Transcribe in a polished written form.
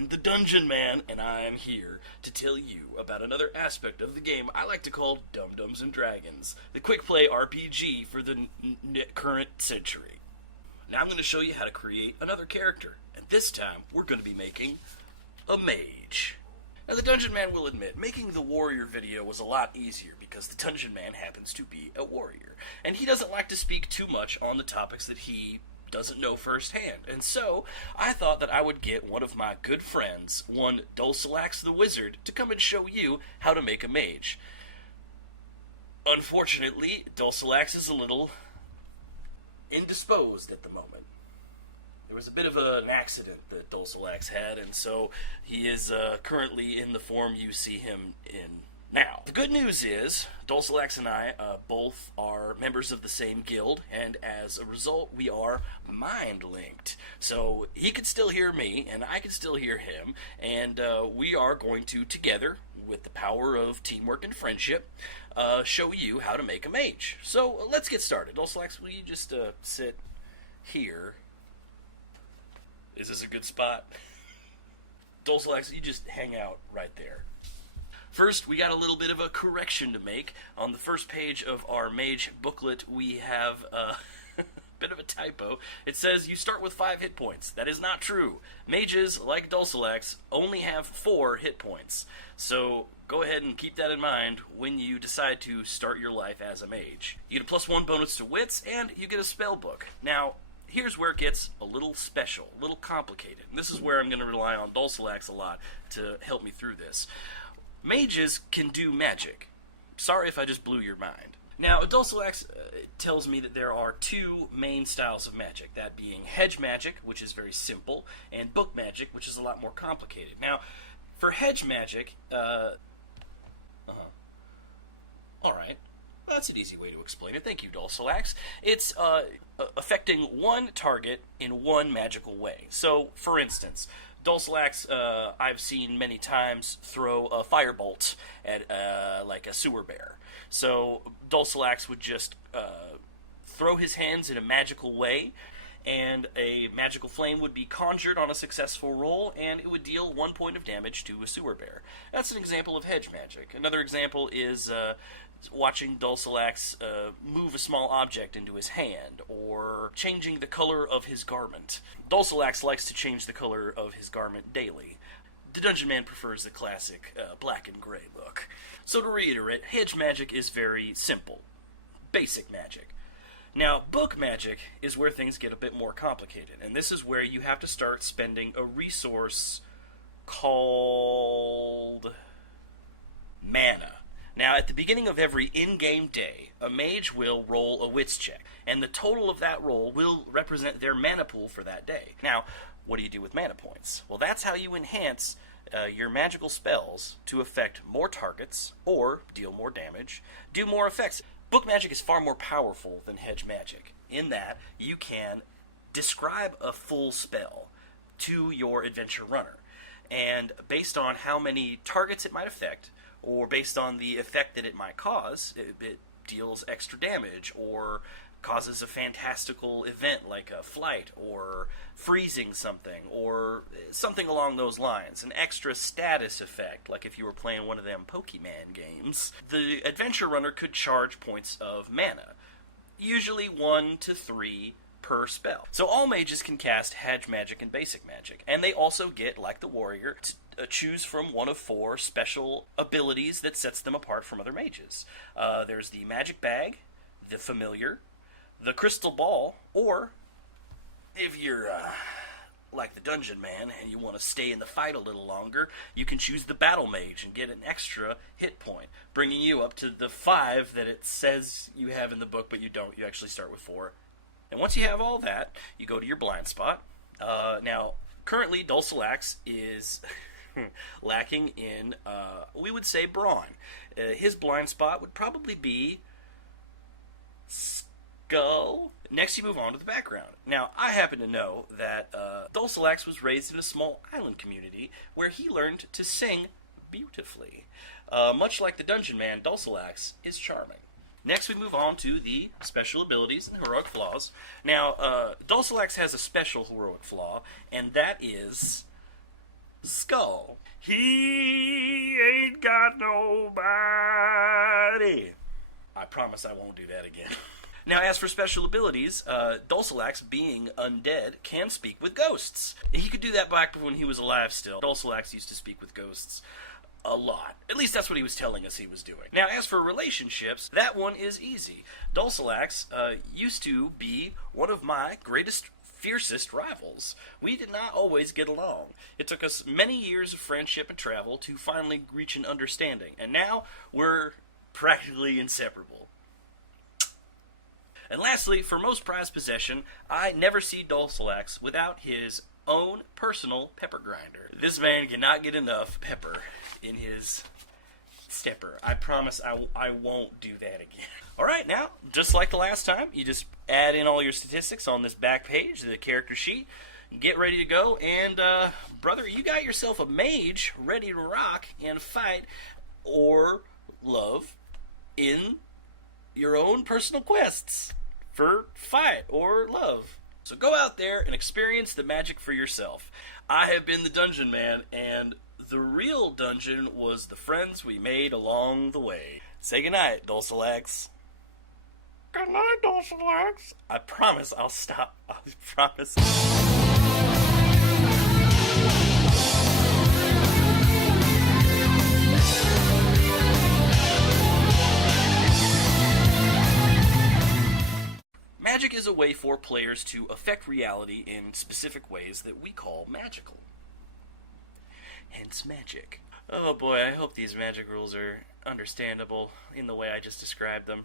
again, the Dungeon Man, and I am here to tell you about another aspect of the game I like to call DumDums Dragons, the quick play RPG for the current century. Now I'm going to show you how to create another character, and this time we're going to be making a mage. Now the Dungeon Man will admit, making the warrior video was a lot easier because the Dungeon Man happens to be a warrior, and he doesn't like to speak too much on the topics that he doesn't know firsthand. And so I thought that I would get one of my good friends, one Dulcilax the Wizard, to come and show you how to make a mage. Unfortunately, Dulcilax is a little indisposed at the moment. There was a bit of an accident that Dulcilax had, and so he is currently in the form you see him in now. The good news is, Dulcilax and I both are members of the same guild, and as a result, we are mind-linked. So he could still hear me, and I could still hear him, and we are going to, together, with the power of teamwork and friendship, show you how to make a mage. So let's get started. Dulcilax, will you just sit here? Is this a good spot? Dulcilax, you just hang out right there. First, we got a little bit of a correction to make. On the first page of our mage booklet, we have a bit of a typo. It says you start with 5 hit points. That is not true. Mages, like Dulcilax, only have 4 hit points. So go ahead and keep that in mind when you decide to start your life as a mage. You get a +1 bonus to wits, and you get a spell book. Now, here's where it gets a little special, a little complicated. And this is where I'm going to rely on Dulcilax a lot to help me through this. Mages can do magic. Sorry if I just blew your mind. Now, Dulcilax tells me that there are 2 main styles of magic, that being hedge magic, which is very simple, and book magic, which is a lot more complicated. Now, for hedge magic, alright, that's an easy way to explain it. Thank you, Dulcilax. It's affecting one target in one magical way. So, for instance, Dulcilax, I've seen many times throw a firebolt at, like a sewer bear. So Dulcilax would just throw his hands in a magical way, and a magical flame would be conjured on a successful roll, and it would deal 1 point of damage to a sewer bear. That's an example of hedge magic. Another example is watching Dulcilax move a small object into his hand, or changing the color of his garment. Dulcilax likes to change the color of his garment daily. The Dungeon Man prefers the classic black and gray look. So to reiterate, hedge magic is very simple. Basic magic. Now, book magic is where things get a bit more complicated, and this is where you have to start spending a resource called mana. Now, at the beginning of every in-game day, a mage will roll a wits check, and the total of that roll will represent their mana pool for that day. Now, what do you do with mana points? Well, that's how you enhance your magical spells to affect more targets, or deal more damage, do more effects. Book magic is far more powerful than hedge magic, in that you can describe a full spell to your adventure runner, and based on how many targets it might affect, or based on the effect that it might cause, it deals extra damage, or causes a fantastical event like a flight, or freezing something, or something along those lines. An extra status effect, like if you were playing one of them Pokemon games. The adventure runner could charge points of mana, usually 1 to 3 per spell. So all mages can cast hedge magic and basic magic, and they also get, like the warrior, to choose from one of 4 special abilities that sets them apart from other mages. There's the magic bag, the familiar, the crystal ball, or if you're like the Dungeon Man and you want to stay in the fight a little longer, you can choose the battle mage and get an extra hit point, bringing you up to the 5 that it says you have in the book, but you don't. You actually start with 4. And once you have all that, you go to your blind spot. Now, currently, Dulcilax is lacking in, we would say, brawn. His blind spot would probably be skull. Next, you move on to the background. Now, I happen to know that Dulcilax was raised in a small island community where he learned to sing beautifully. Much like the Dungeon Man, Dulcilax is charming. Next, we move on to the special abilities and heroic flaws. Now, Dulcilax has a special heroic flaw, and that is Skull. He ain't got nobody. I promise I won't do that again. Now, as for special abilities, Dulcilax, being undead, can speak with ghosts. He could do that back when he was alive still. Dulcilax used to speak with ghosts a lot. At least that's what he was telling us he was doing. Now, as for relationships, that one is easy. Dulcilax used to be one of my fiercest rivals. We did not always get along. It took us many years of friendship and travel to finally reach an understanding, and now we're practically inseparable. And lastly, for most prized possession, I never see Dulcilax without his own personal pepper grinder. This man cannot get enough pepper in his stepper. I promise I won't do that again. Alright, now, just like the last time, you just add in all your statistics on this back page, the character sheet, get ready to go, and, brother, you got yourself a mage ready to rock and fight or love in your own personal quests for fight or love. So go out there and experience the magic for yourself. I have been the Dungeon Man, and the real dungeon was the friends we made along the way. Say goodnight, Dulcilax. Good night, Dulcilax. I promise I'll stop. I promise. Magic is a way for players to affect reality in specific ways that we call magical. Hence magic. Oh boy, I hope these magic rules are understandable in the way I just described them.